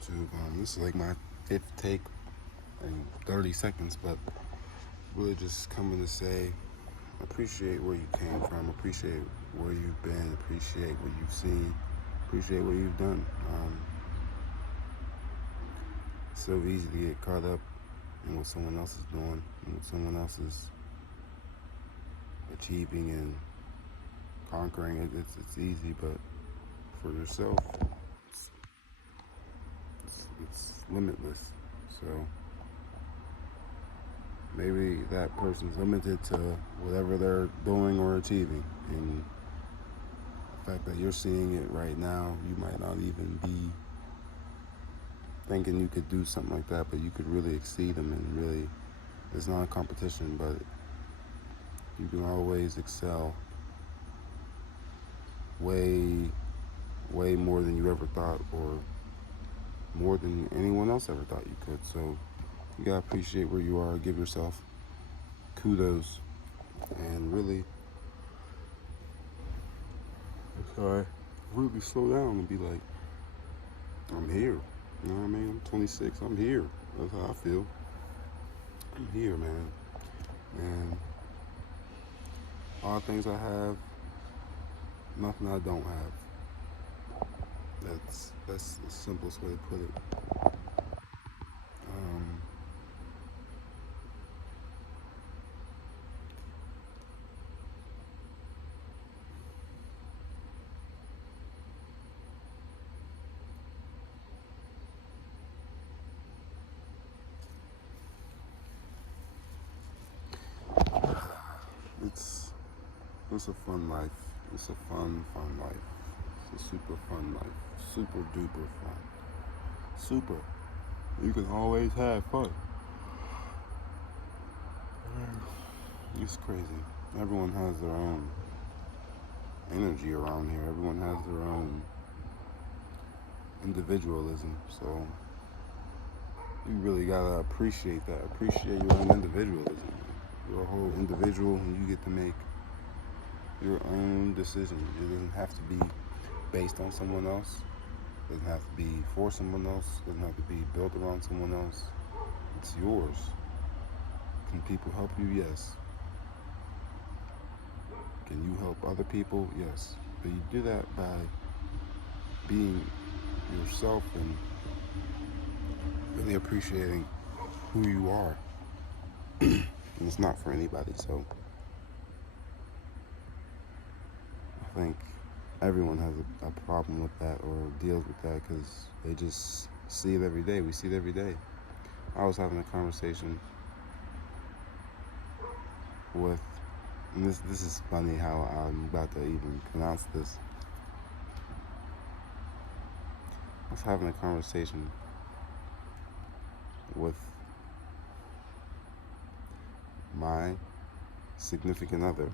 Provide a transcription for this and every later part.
YouTube. This is like my fifth take in 30 seconds, but really just coming to say appreciate where you came from, appreciate where you've been, appreciate what you've seen, appreciate what you've done. It's so easy to get caught up in what someone else is doing and what someone else is achieving and conquering. It's easy, but for yourself, it's limitless. So maybe that person's limited to whatever they're doing or achieving, and the fact that you're seeing it right now, you might not even be thinking you could do something like that, but you could really exceed them, and really, it's not a competition, but you can always excel way more than you ever thought, or more than anyone else ever thought you could. So you gotta appreciate where you are, give yourself kudos, and really, really slow down and be like, I'm here. You know what I mean? I'm 26. I'm here. That's how I feel. I'm here, man. And all the things I have, nothing I don't have. That's the simplest way to put it. Um, it's a fun life. It's a fun life. It's a super fun life. Super duper fun. Super. You can always have fun. It's crazy. Everyone has their own energy around here. Everyone has their own individualism. So you really gotta appreciate that. Appreciate your own individualism. You're a whole individual, and you get to make your own decision. It doesn't have to be based on someone else. It doesn't have to be for someone else. It doesn't have to be built around someone else. It's yours. Can people help you? Yes. Can you help other people? Yes. But you do that by being yourself and really appreciating who you are. And it's not for anybody. So I think everyone has a problem with that, or deals with that, because they just see it every day. We see it every day. I was having a conversation with, and this is funny how I'm about to even pronounce this. I was having a conversation with my significant other,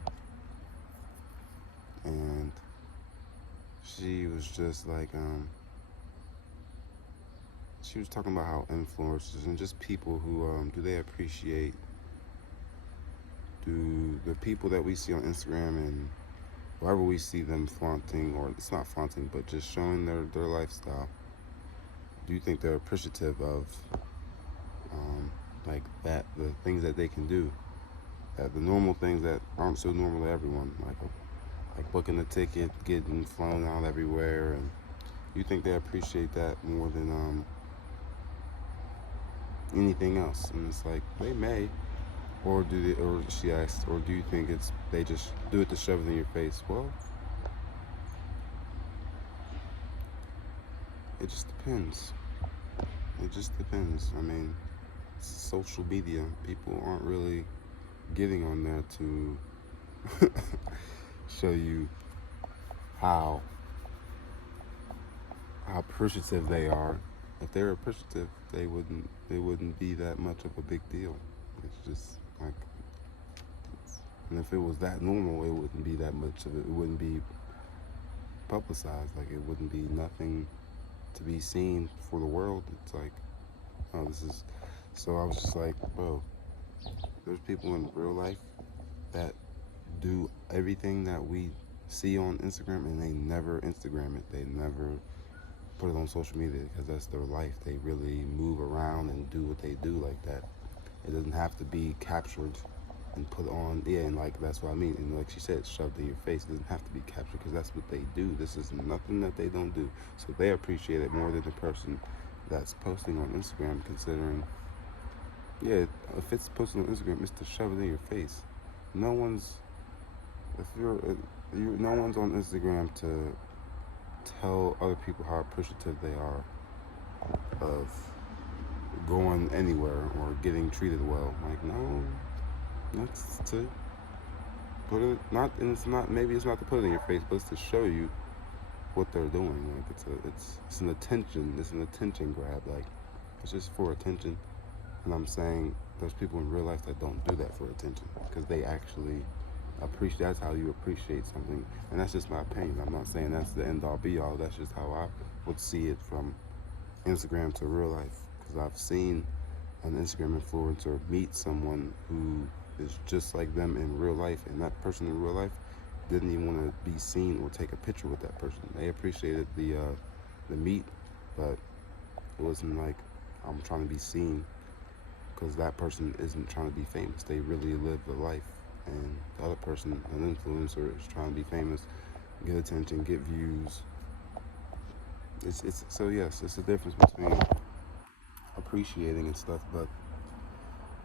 and she was just like, she was talking about how influencers and just people who do they appreciate the people that we see on Instagram, and wherever we see them flaunting, or it's not flaunting, but just showing their lifestyle. Do you think they're appreciative of like that, the things that they can do, that the normal things that aren't so normal to everyone, like booking a ticket, getting flown out everywhere, and you think they appreciate that more than anything else? And it's like, they may, or do they, or she asked, or do you think it's they just do it to shove it in your face? Well, it just depends. It just depends. I mean, social media, people aren't really getting on there to show you how appreciative they are. If they're appreciative, they wouldn't be that much of a big deal. It's just like, and if it was that normal, it wouldn't be that much of it. It wouldn't be publicized. Like, it wouldn't be nothing to be seen for the world. It's like, oh, this is. So I was just like, bro, there's people in real life that do everything that we see on Instagram, and they never Instagram it. They never put it on social media because that's their life. They really move around and do what they do like that. It doesn't have to be captured and put on. Yeah, and like that's what I mean. And like she said, shoved in your face. It doesn't have to be captured because that's what they do. This is nothing that they don't do. So they appreciate it more than the person that's posting on Instagram. Considering, yeah, if it's posted on Instagram, it's to shove it in your face. No one's if you no one's on Instagram to tell other people how appreciative they are of going anywhere or getting treated well. Like, no, that's to put it not, and it's not. Maybe it's not to put it in your face, but it's to show you what they're doing. Like, it's an attention. It's an attention grab. Like, it's just for attention. And I'm saying there's people in real life that don't do that for attention because they actually appreciate. That's how you appreciate something, and that's just my opinion. I'm not saying that's the end all be all. That's just how I would see it from Instagram to real life. Because I've seen an Instagram influencer meet someone who is just like them in real life, and that person in real life didn't even want to be seen or take a picture with that person. They appreciated the meet, but it wasn't like I'm trying to be seen because that person isn't trying to be famous. They really live the life, and the other person, an influencer, is trying to be famous, get attention, get views. It's so yes, it's the difference between appreciating and stuff, but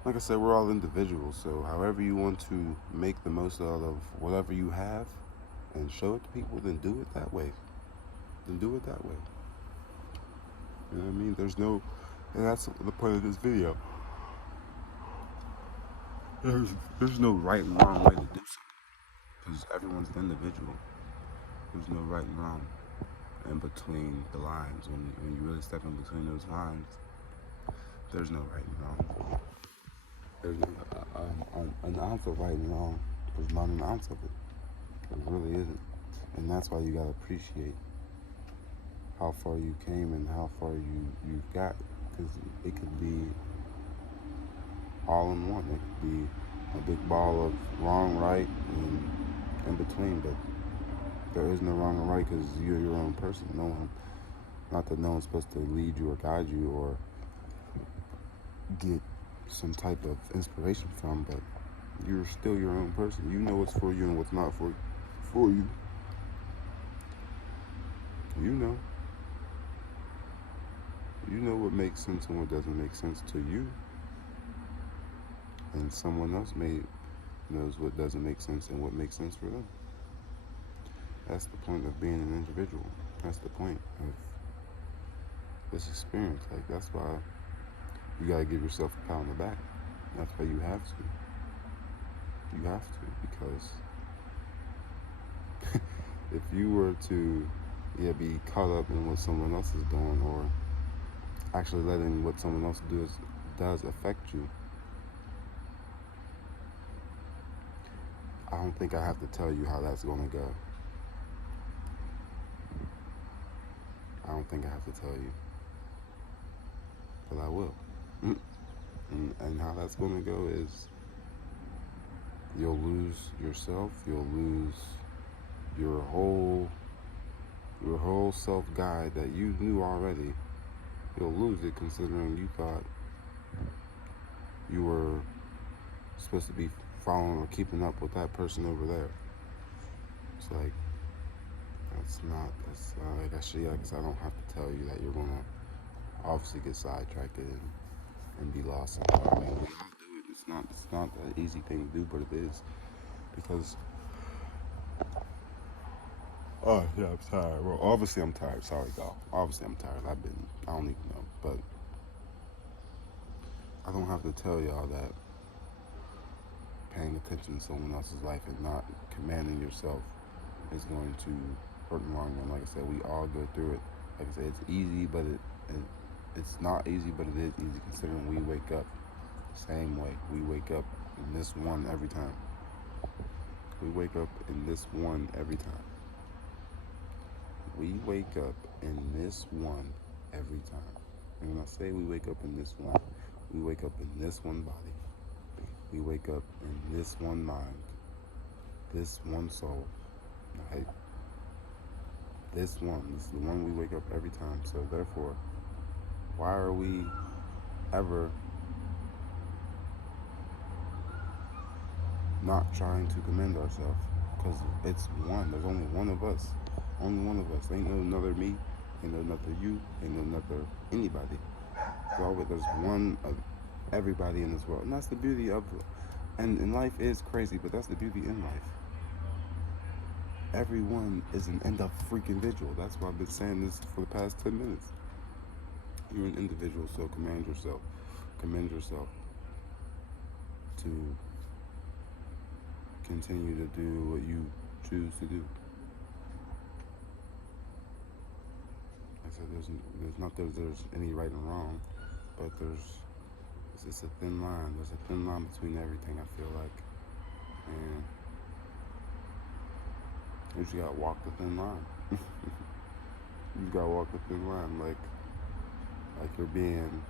like I said, we're all individuals, so however you want to make the most out of whatever you have and show it to people, then do it that way. Then do it that way. You know what I mean? And that's the point of this video. There's no right and wrong way to do something, because everyone's an individual. There's no right and wrong in between the lines. When you really step in between those lines, there's no right and wrong. There's no an ounce of right and wrong. There's not an ounce of it. There really isn't. And that's why you gotta appreciate how far you came and how far you've got. Because it could be all in one. It could be a big ball of wrong, right, and in between. But there is no wrong and right because you're your own person. No one, not that no one's supposed to lead you or guide you or get some type of inspiration from, but you're still your own person. You know what's for you and what's not for you. You know. You know what makes sense and what doesn't make sense to you. And someone else knows what doesn't make sense and what makes sense for them. That's the point of being an individual. That's the point of this experience. Like, that's why you gotta give yourself a pat on the back. That's why you have to. You have to, because if you were to be caught up in what someone else is doing, or actually letting what someone else does affect you, I don't think I have to tell you how that's gonna go. I don't think I have to tell you, but I will. And how that's gonna go is you'll lose yourself. You'll lose your whole self-guide that you knew already. You'll lose it, considering you thought you were supposed to be following or keeping up with that person over there. It's like, that's like, actually, I guess I don't have to tell you that you're gonna obviously get sidetracked and be lost. I mean, we all do it. It's not an easy thing to do, but it is, because oh yeah, I'm tired. Well, obviously I'm tired. Sorry, y'all. Obviously I'm tired. I don't even know, but I don't have to tell y'all that paying attention to someone else's life and not commanding yourself is going to hurt in the long run. Like I said, we all go through it. Like I said, it's easy, but it's not easy, but it is easy, considering we wake up the same way. We wake up in this one every time. We wake up in this one every time. We wake up in this one every time. And when I say we wake up in this one, we wake up in this one body. We wake up in this one mind, this one soul. Right? This is the one we wake up every time. So therefore, why are we ever not trying to commend ourselves? Because it's one. There's only one of us. Only one of us. Ain't no another me. Ain't no another you. Ain't no another anybody. There's one of everybody in this world, and that's the beauty of. And life is crazy, but that's the beauty in life. Everyone is an freaking individual. That's why I've been saying this for the past 10 minutes. You're an individual, so commend yourself. Commend yourself to continue to do what you choose to do. I said there's not that there's any right and wrong, but it's a thin line. There's a thin line between everything, I feel like. And you just gotta walk the thin line. You gotta walk the thin line, like you're being,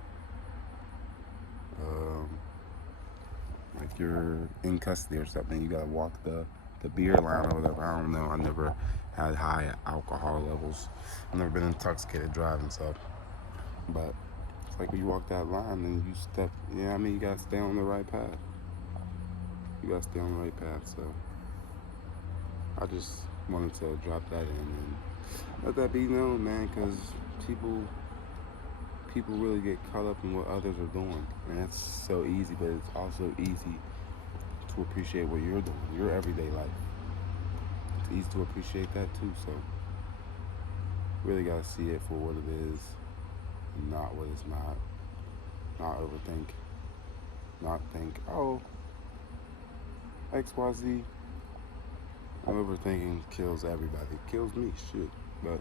like you're in custody or something. You gotta walk the beer line or whatever. I don't know. I never had high alcohol levels. I've never been intoxicated driving, so. But it's like when you walk that line and you step. Yeah, I mean, you gotta stay on the right path. You gotta stay on the right path. So I just wanted to drop that in and let that be known, man, because people really get caught up in what others are doing, and that's so easy. But it's also easy to appreciate what you're doing, your everyday life. It's easy to appreciate that too. So really gotta see it for what it is, not what it's not. Not overthink. Not think, oh, XYZ. Overthinking kills everybody. It kills me, shit. But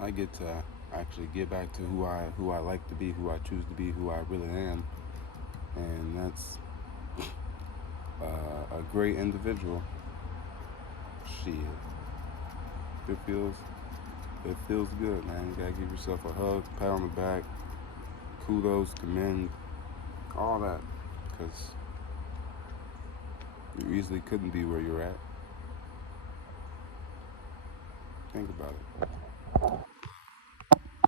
I get to actually get back to who I like to be, who I choose to be, who I really am, and that's a great individual. Shit, it feels good, man. You gotta give yourself a hug, pat on the back, kudos, commend, all that, because you easily couldn't be where you're at. Think about it.